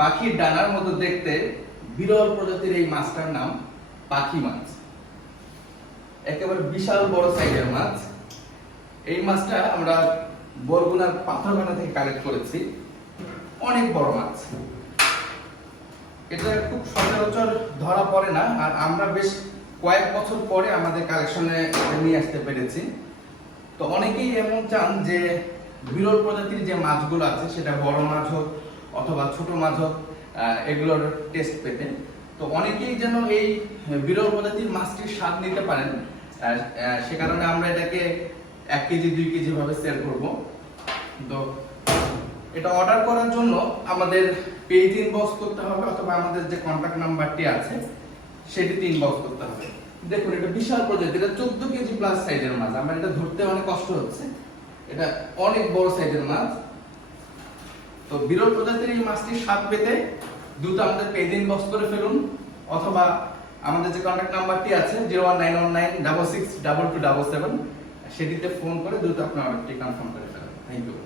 পাখির ডানার মতো দেখতে বিরল প্রজাতির এই মাছটার নাম পাখি মাছ। একেবারে বিশাল বড় সাইজের মাছ। এই মাছটা আমরা বরগুনার পাথরঘাটা থেকে কালেক্ট করেছি। অনেক বড় মাছ। এটা খুব সচরাচর ধরা পড়ে না, আর আমরা বেশ কয়েক বছর পরে আমাদের কালেকশনে নিয়ে আসতে পেরেছি। তো অনেকেই এমন চান যে বিরল প্রজাতির যে মাছগুলো আছে, সেটা বড় মাছ হোক অথবা ছোট মাছ হোক, এগুলোর টেস্ট পেতে। তো অনেকেই যেন এই বিরল প্রজাতির মাছটির স্বাদ নিতে পারেন, সে কারণে আমরা এটাকে 1 কেজি 2 কেজি ভাবে সেল করব। তো এটা অর্ডার করার জন্য আমাদের পেজ ইনবক্স করতে হবে, অথবা আমাদের যে কন্টাক্ট নাম্বারটি আছে সেটিতে ইনবক্স করতে হবে। দেখুন, এটা বিশাল প্রজাতির, এটা 14 কেজি প্লাস সাইজের মাছ। আমার এটা ধরতে অনেক কষ্ট হচ্ছে, এটা অনেক বড় সাইজের মাছ। তো বিরল প্রজাতির এই মাছটির স্বাদ পেতে দ্রুত আমাদের পেজ ইনবক্স করে ফেলুন, অথবা আমাদের যে কন্টাক্ট নাম্বারটি আছে 0191966222277 সেটিতে ফোন করে দ্রুত আপনার অর্ডারটি কনফার্ম করে ফেলুন। Thank you.